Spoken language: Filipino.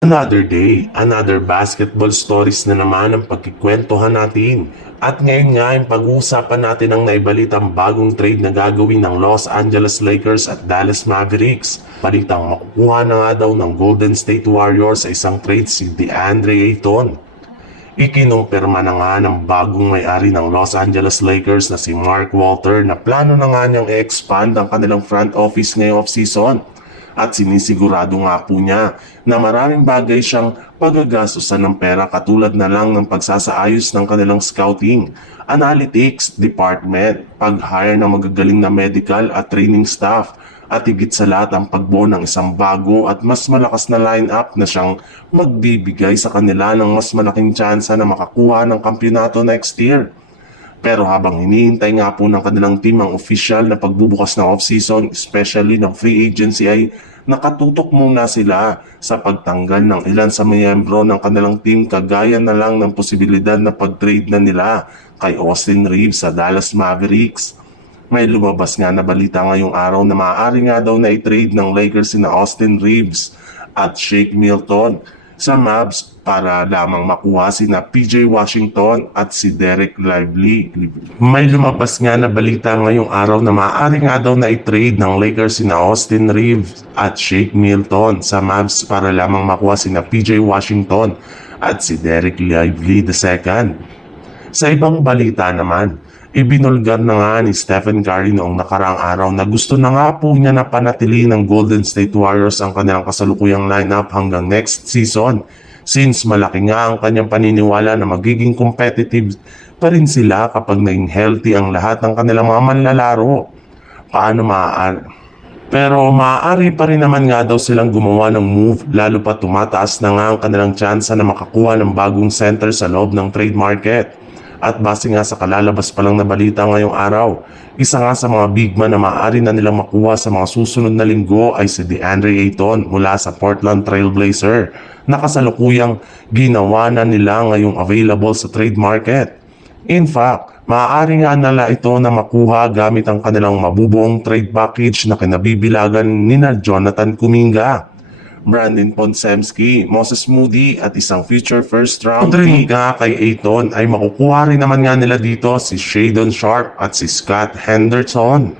Another day, another basketball stories na naman ang pagkikwentuhan natin. At ngayon nga yung pag-uusapan natin ang naibalitang bagong trade na gagawin ng Los Angeles Lakers at Dallas Mavericks. Balitang makukuha na nga daw ng Golden State Warriors sa isang trade si DeAndre Ayton. Ikinumpirma na nga ng bagong may-ari ng Los Angeles Lakers na si Mark Walter na plano na nga niyang i-expand ang kanilang front office ngayong off-season. At sinisigurado nga po niya na maraming bagay siyang paggagastusan ng pera katulad na lang ng pagsasaayos ng kanilang scouting, analytics department, pag-hire ng magagaling na medical at training staff, at higit sa lahat ang pagbuo ng isang bago at mas malakas na lineup na siyang magbibigay sa kanila ng mas malaking tsansa na makakuha ng kampyonato next year. Pero habang hinihintay nga po ng kanilang team ang official na pagbubukas ng off-season, especially ng free agency, ay nakatutok muna sila sa pagtanggal ng ilan sa miyembro ng kanilang team, kagaya na lang ng posibilidad na pag-trade na nila kay Austin Reeves sa Dallas Mavericks. May lumabas nga na balita ngayong araw na maaari nga daw na i-trade ng Lakers sina Austin Reeves at Shake Milton sa Mavs para lamang makuha sina PJ Washington at si Derek Lively. May lumabas nga na balita ngayong araw na maaari nga daw na i-trade ng Lakers sina Austin Reeves at Shake Milton sa Mavs para lamang makuha sina PJ Washington at si Derek Lively II. Sa ibang balita naman, ibinulgar na nga ni Stephen Curry noong nakaraang araw na gusto na nga po niya na panatili ng Golden State Warriors ang kanilang kasalukuyang lineup hanggang next season, since malaki nga ang kanyang paniniwala na magiging competitive pa rin sila kapag naging healthy ang lahat ng kanilang mga manlalaro. Paano maaari? Pero maaari pa rin naman nga daw silang gumawa ng move, lalo pa tumataas na nga ang kanilang tsansa na makakuha ng bagong center sa loob ng trade market. At base nga sa kalalabas pa lang na balita ngayong araw, isa nga sa mga big man na maaari na nilang makuha sa mga susunod na linggo ay si DeAndre Ayton mula sa Portland Trail Blazer na kasalukuyang ginawa na nila ngayong available sa trade market. In fact, maaari nga nila ito na makuha gamit ang kanilang mabubuong trade package na kinabibilagan nina Jonathan Kuminga, Brandon Podziemski, Moses Moody at isang future first round pick. Nga kay Ayton ay makukuha rin naman nga nila dito si Shadon Sharpe at si Scott Henderson.